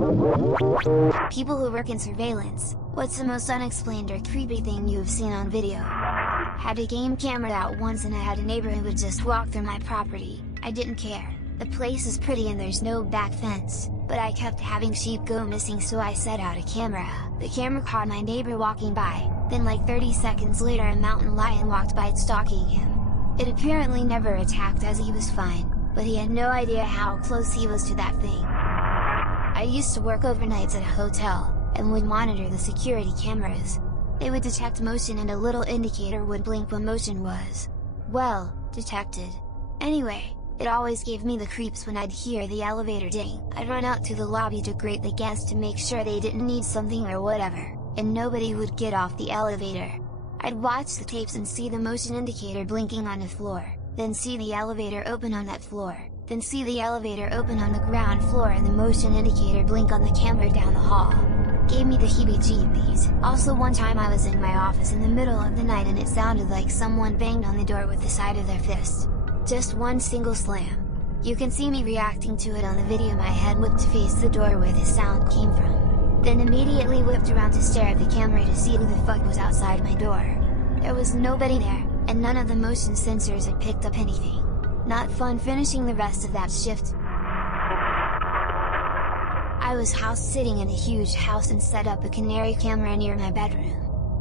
People who work in surveillance, what's the most unexplained or creepy thing you have seen on video? Had a game camera out once and I had a neighbor who would just walk through my property. I didn't care. The place is pretty and there's no back fence, but I kept having sheep go missing, so I set out a camera. The camera caught my neighbor walking by, then like 30 seconds later a mountain lion walked by stalking him. It apparently never attacked as he was fine, but he had no idea how close he was to that thing. I used to work overnights at a hotel, and would monitor the security cameras. They would detect motion and a little indicator would blink when motion was, well, detected. Anyway, it always gave me the creeps when I'd hear the elevator ding. I'd run out to the lobby to greet the guests to make sure they didn't need something or whatever, and nobody would get off the elevator. I'd watch the tapes and see the motion indicator blinking on the floor, then see the elevator open on that floor, then see the elevator open on the ground floor and the motion indicator blink on the camera down the hall. Gave me the heebie-jeebies. Also, one time I was in my office in the middle of the night and it sounded like someone banged on the door with the side of their fist. Just one single slam. You can see me reacting to it on the video. My head whipped to face the door where the sound came from, then immediately whipped around to stare at the camera to see who the fuck was outside my door. There was nobody there, and none of the motion sensors had picked up anything. Not fun finishing the rest of that shift. I was house sitting in a huge house and set up a canary camera near my bedroom.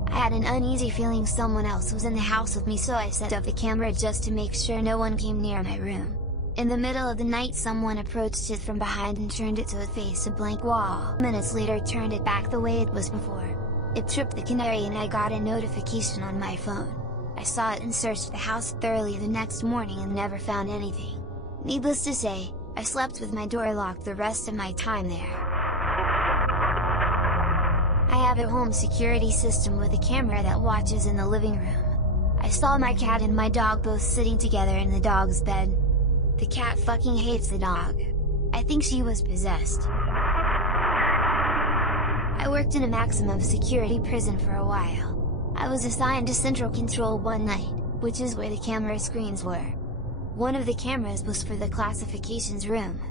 I had an uneasy feeling someone else was in the house with me, so I set up the camera just to make sure no one came near my room. In the middle of the night someone approached it from behind and turned it so it faced a blank wall. Minutes later turned it back the way it was before. It tripped the canary and I got a notification on my phone. I saw it and searched the house thoroughly the next morning and never found anything. Needless to say, I slept with my door locked the rest of my time there. I have a home security system with a camera that watches in the living room. I saw my cat and my dog both sitting together in the dog's bed. The cat fucking hates the dog. I think she was possessed. I worked in a maximum security prison for a while. I was assigned to Central Control one night, which is where the camera screens were. One of the cameras was for the classifications room.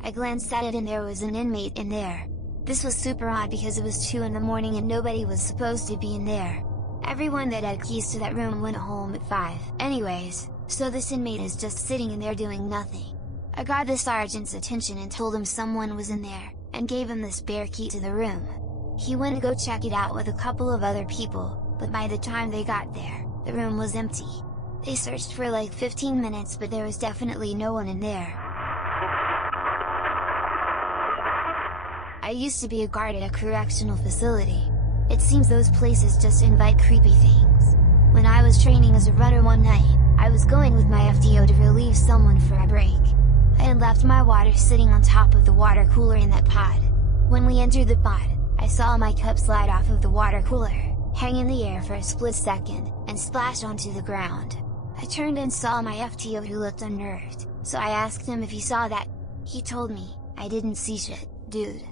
I glanced at it and there was an inmate in there. This was super odd because it was 2 in the morning and nobody was supposed to be in there. Everyone that had keys to that room went home at 5. Anyways, so this inmate is just sitting in there doing nothing. I got the sergeant's attention and told him someone was in there, and gave him the spare key to the room. He went to go check it out with a couple of other people, but by the time they got there, the room was empty. They searched for like 15 minutes but there was definitely no one in there. I used to be a guard at a correctional facility. It seems those places just invite creepy things. When I was training as a runner one night, I was going with my FTO to relieve someone for a break. I had left my water sitting on top of the water cooler in that pod. When we entered the pod, I saw my cup slide off of the water cooler, hang in the air for a split second, and splash onto the ground. I turned and saw my FTO who looked unnerved, so I asked him if he saw that. He told me, "I didn't see shit, dude."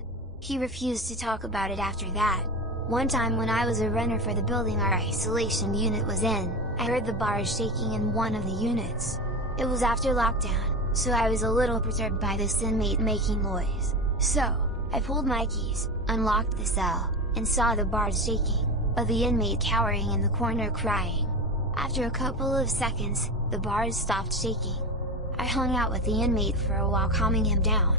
He refused to talk about it after that. One time when I was a runner for the building our isolation unit was in, I heard the bars shaking in one of the units. It was after lockdown, so I was a little perturbed by this inmate making noise. So, I pulled my keys, unlocked the cell, and saw the bars shaking, but the inmate cowering in the corner crying. After a couple of seconds, the bars stopped shaking. I hung out with the inmate for a while calming him down.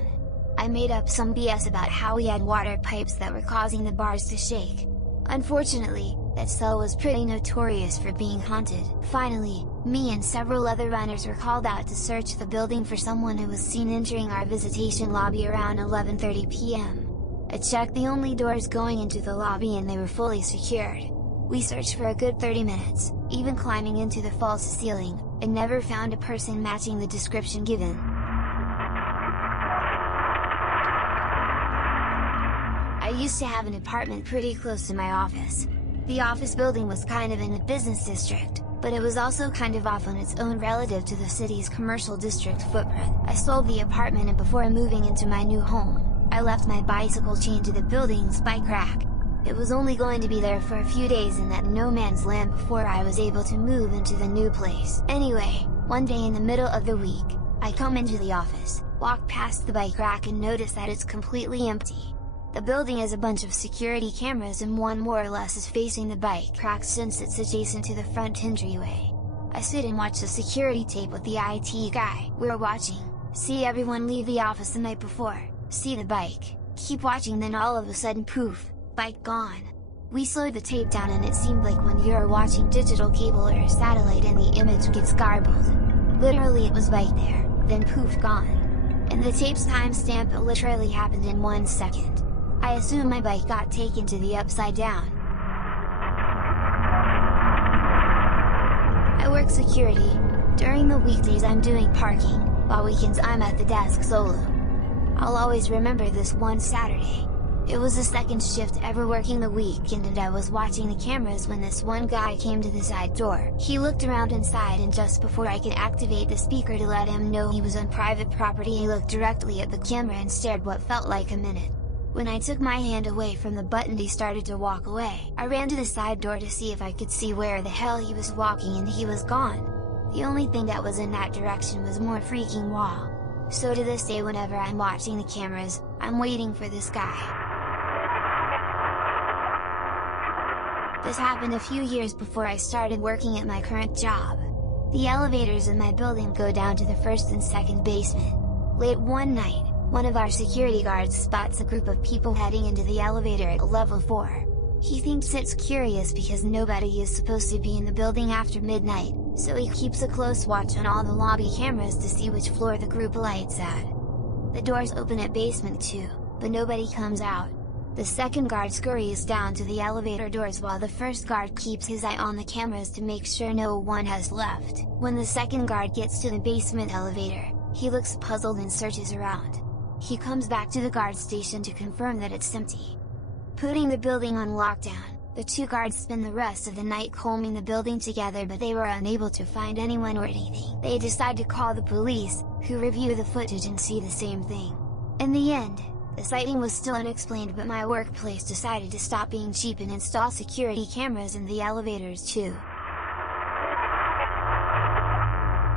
I made up some BS about how we had water pipes that were causing the bars to shake. Unfortunately, that cell was pretty notorious for being haunted. Finally, me and several other runners were called out to search the building for someone who was seen entering our visitation lobby around 11:30 p.m. I checked the only doors going into the lobby and they were fully secured. We searched for a good 30 minutes, even climbing into the false ceiling, and never found a person matching the description given. I used to have an apartment pretty close to my office. The office building was kind of in a business district, but it was also kind of off on its own relative to the city's commercial district footprint. I sold the apartment and before moving into my new home, I left my bicycle chained to the building's bike rack. It was only going to be there for a few days in that no man's land before I was able to move into the new place. Anyway, one day in the middle of the week, I come into the office, walk past the bike rack and notice that it's completely empty. The building has a bunch of security cameras and one more or less is facing the bike track since it's adjacent to the front entryway. I sit and watch the security tape with the IT guy. We're watching, see everyone leave the office the night before, see the bike, keep watching, then all of a sudden poof, bike gone. We slowed the tape down and it seemed like when you're watching digital cable or satellite and the image gets garbled. Literally it was bike there, then poof gone. And the tape's timestamp literally happened in 1 second. I assume my bike got taken to the upside down. I work security. During the weekdays I'm doing parking, while weekends I'm at the desk solo. I'll always remember this one Saturday. It was the second shift ever working the weekend and I was watching the cameras when this one guy came to the side door. He looked around inside and just before I could activate the speaker to let him know he was on private property, he looked directly at the camera and stared what felt like a minute. When I took my hand away from the button he started to walk away. I ran to the side door to see if I could see where the hell he was walking and he was gone. The only thing that was in that direction was more freaking wall. So to this day whenever I'm watching the cameras, I'm waiting for this guy. This happened a few years before I started working at my current job. The elevators in my building go down to the first and second basement. Late one night, one of our security guards spots a group of people heading into the elevator at level 4. He thinks it's curious because nobody is supposed to be in the building after midnight, so he keeps a close watch on all the lobby cameras to see which floor the group lights at. The doors open at basement 2, but nobody comes out. The second guard scurries down to the elevator doors while the first guard keeps his eye on the cameras to make sure no one has left. When the second guard gets to the basement elevator, he looks puzzled and searches around. He comes back to the guard station to confirm that it's empty. Putting the building on lockdown, the two guards spend the rest of the night combing the building together but they were unable to find anyone or anything. They decide to call the police, who review the footage and see the same thing. In the end, the sighting was still unexplained but my workplace decided to stop being cheap and install security cameras in the elevators too.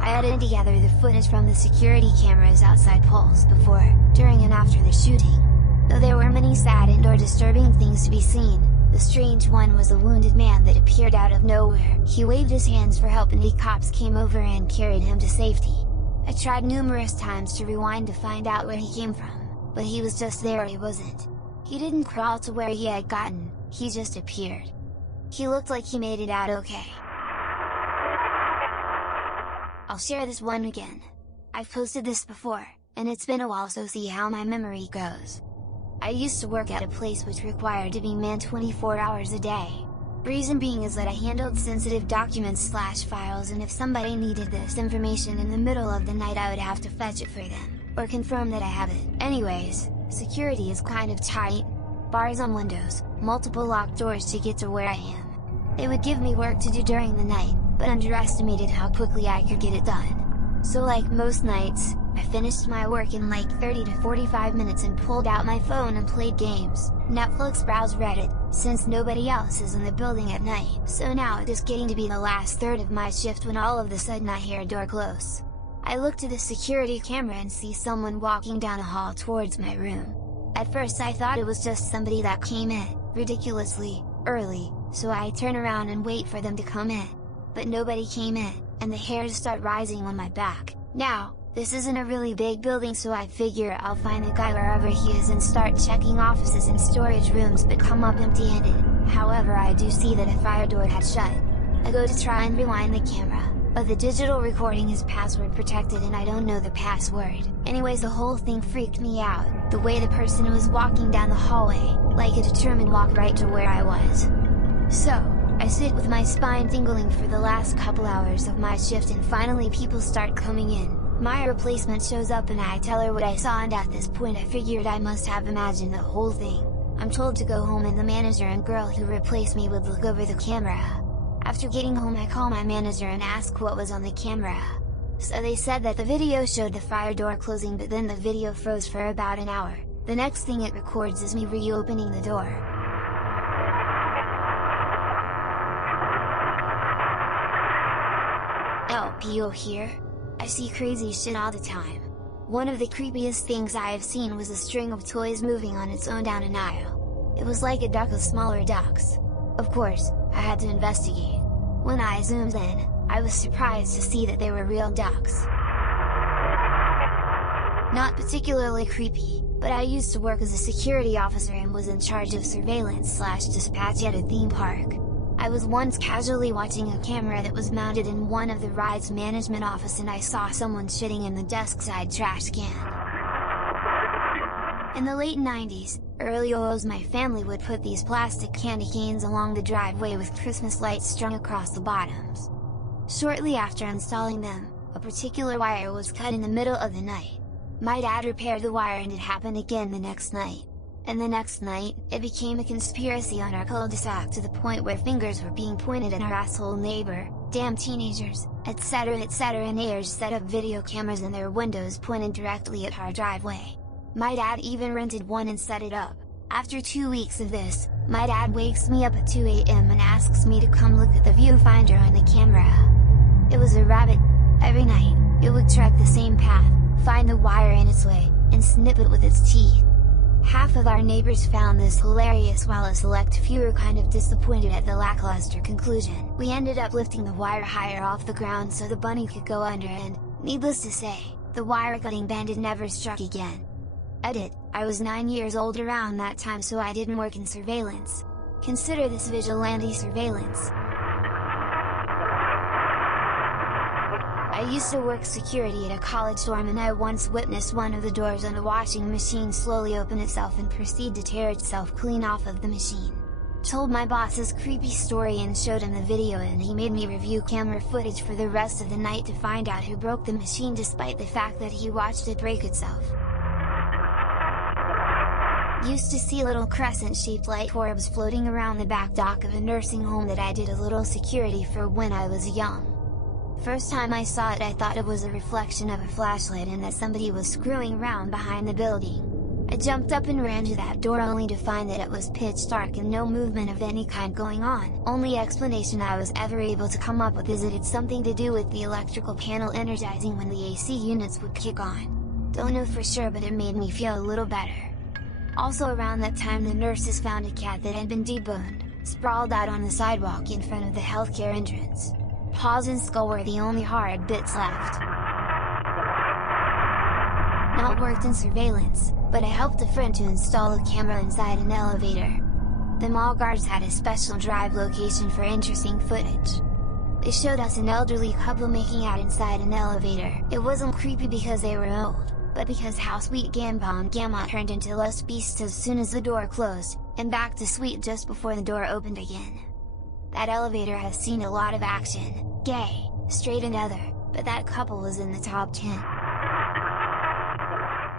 I edited together the footage from the security cameras outside poles before, during and after the shooting. Though there were many sad and/or disturbing things to be seen, the strange one was a wounded man that appeared out of nowhere. He waved his hands for help and the cops came over and carried him to safety. I tried numerous times to rewind to find out where he came from. But he was just there or he wasn't. He didn't crawl to where he had gotten, he just appeared. He looked like he made it out okay. I'll share this one again. I've posted this before, and it's been a while so see how my memory goes. I used to work at a place which required to be manned 24 hours a day. Reason being is that I handled sensitive documents/files and if somebody needed this information in the middle of the night I would have to fetch it for them. Or confirm that I have it. Anyways, security is kind of tight. Bars on windows, multiple locked doors to get to where I am. They would give me work to do during the night, but underestimated how quickly I could get it done. So like most nights, I finished my work in like 30 to 45 minutes and pulled out my phone and played games, Netflix, browse Reddit, since nobody else is in the building at night. So now it is getting to be the last third of my shift when all of a sudden I hear a door close. I look to the security camera and see someone walking down a hall towards my room. At first I thought it was just somebody that came in, ridiculously, early, so I turn around and wait for them to come in. But nobody came in, and the hairs start rising on my back. Now, this isn't a really big building so I figure I'll find the guy wherever he is and start checking offices and storage rooms but come up empty-handed. However I do see that a fire door had shut. I go to try and rewind the camera. But the digital recording is password protected and I don't know the password. Anyways, the whole thing freaked me out, the way the person was walking down the hallway, like a determined walk right to where I was. So, I sit with my spine tingling for the last couple hours of my shift and finally people start coming in. My replacement shows up and I tell her what I saw and at this point I figured I must have imagined the whole thing. I'm told to go home and the manager and girl who replaced me would look over the camera. After getting home I call my manager and ask what was on the camera. So they said that the video showed the fire door closing but then the video froze for about an hour. The next thing it records is me reopening the door. LPO here? I see crazy shit all the time. One of the creepiest things I have seen was a string of toys moving on its own down an aisle. It was like a duck with smaller ducks. Of course, I had to investigate. When I zoomed in, I was surprised to see that they were real ducks. Not particularly creepy, but I used to work as a security officer and was in charge of surveillance/dispatch at a theme park. I was once casually watching a camera that was mounted in one of the ride's management office and I saw someone shitting in the desk side trash can. In the late 90s, early 00s, my family would put these plastic candy canes along the driveway with Christmas lights strung across the bottoms. Shortly after installing them, a particular wire was cut in the middle of the night. My dad repaired the wire and it happened again the next night. And the next night, it became a conspiracy on our cul-de-sac to the point where fingers were being pointed at our asshole neighbor, damn teenagers, etc. and neighbors set up video cameras in their windows pointed directly at our driveway. My dad even rented one and set it up. After 2 weeks of this, my dad wakes me up at 2 AM and asks me to come look at the viewfinder on the camera. It was a rabbit. Every night, it would track the same path, find the wire in its way, and snip it with its teeth. Half of our neighbors found this hilarious while a select few were kind of disappointed at the lackluster conclusion. We ended up lifting the wire higher off the ground so the bunny could go under and, needless to say, the wire cutting bandit never struck again. Edit, I was 9 years old around that time so I didn't work in surveillance. Consider this vigilante surveillance. I used to work security at a college dorm and I once witnessed one of the doors on a washing machine slowly open itself and proceed to tear itself clean off of the machine. Told my boss his creepy story and showed him the video and he made me review camera footage for the rest of the night to find out who broke the machine despite the fact that he watched it break itself. Used to see little crescent-shaped light orbs floating around the back dock of a nursing home that I did a little security for when I was young. First time I saw it I thought it was a reflection of a flashlight and that somebody was screwing around behind the building. I jumped up and ran to that door only to find that it was pitch dark and no movement of any kind going on. Only explanation I was ever able to come up with is that it's something to do with the electrical panel energizing when the AC units would kick on. Don't know for sure but it made me feel a little better. Also around that time the nurses found a cat that had been deboned, sprawled out on the sidewalk in front of the healthcare entrance. Paws and skull were the only hard bits left. Not worked in surveillance, but I helped a friend to install a camera inside an elevator. The mall guards had a special drive location for interesting footage. They showed us an elderly couple making out inside an elevator. It wasn't creepy because they were old, but because how sweet Gamba and Gamma turned into lust beasts as soon as the door closed, and back to sweet just before the door opened again. That elevator has seen a lot of action, gay, straight and other, but that couple was in the top 10.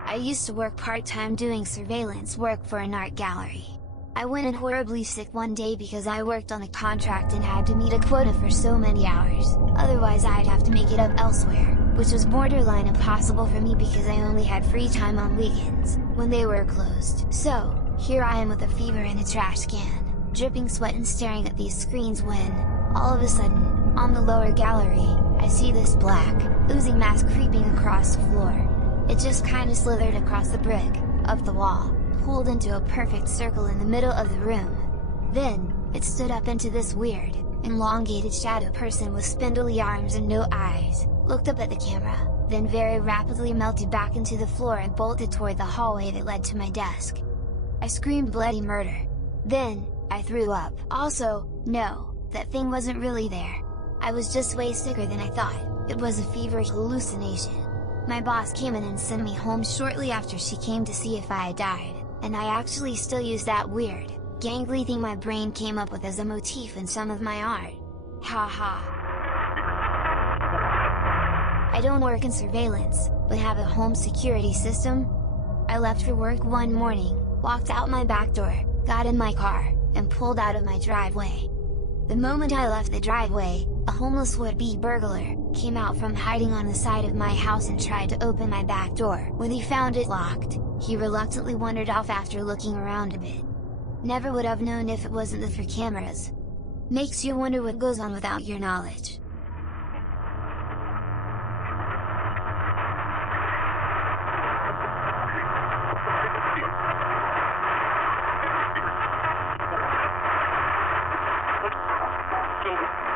I used to work part-time doing surveillance work for an art gallery. I went in horribly sick one day because I worked on a contract and had to meet a quota for so many hours, otherwise I'd have to make it up elsewhere, which was borderline impossible for me because I only had free time on weekends, when they were closed. So, here I am with a fever and a trash can, dripping sweat and staring at these screens when, all of a sudden, on the lower gallery, I see this black, oozy mass creeping across the floor. It just kinda slithered across the brick, of the wall, pulled into a perfect circle in the middle of the room. Then, it stood up into this weird, elongated shadow person with spindly arms and no eyes, looked up at the camera, then very rapidly melted back into the floor and bolted toward the hallway that led to my desk. I screamed bloody murder. Then, I threw up. Also, no, that thing wasn't really there. I was just way sicker than I thought, it was a feverish hallucination. My boss came in and sent me home shortly after she came to see if I had died, and I actually still use that weird, gangly thing my brain came up with as a motif in some of my art. Haha. I don't work in surveillance, but have a home security system. I left for work one morning, walked out my back door, got in my car, and pulled out of my driveway. The moment I left the driveway, a homeless would-be burglar came out from hiding on the side of my house and tried to open my back door. When he found it locked, he reluctantly wandered off after looking around a bit. Never would have known if it wasn't for cameras. Makes you wonder what goes on without your knowledge. Unexplained.